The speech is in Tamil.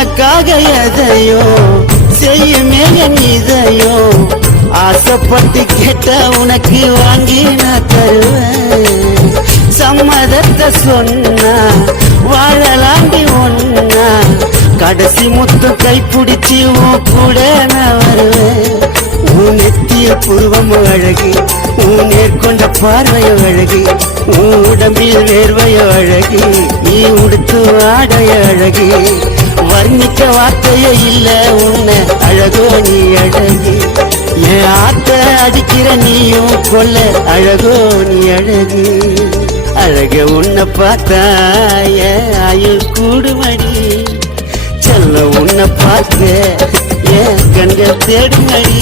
உனக்காக எதையோ செய்யுமே என் இதயோ ஆசைப்பட்டு கேட்ட உனக்கு வாங்கி நான் தருவேன் சம்மதத்தை சொன்னா வாழலாண்டி ஒன்னா கடைசி முத்தம் கைப்பிடிச்சி உன் கூட நான் வருவேன் உன் நெத்திய புருவம் அழகு உன் நேர்கொண்ட பார்வையோ அழகு உன் உடம்பில் வேர்வையோ அழகு நீ உடுத்து ஆடைய அழகு வர்ணிக்க வார்த்தையே இல்ல உன்னை அழகோ நீ அழகு என் ஆத்த அடிக்கிற நீயும் கொல்ல அழகோ நீ அழகு அழக உன்னை பார்த்தா என் ஆயுள் கூடுமடி செல்ல உன்னை பார்க்க என் கண்கள் தேடுமடி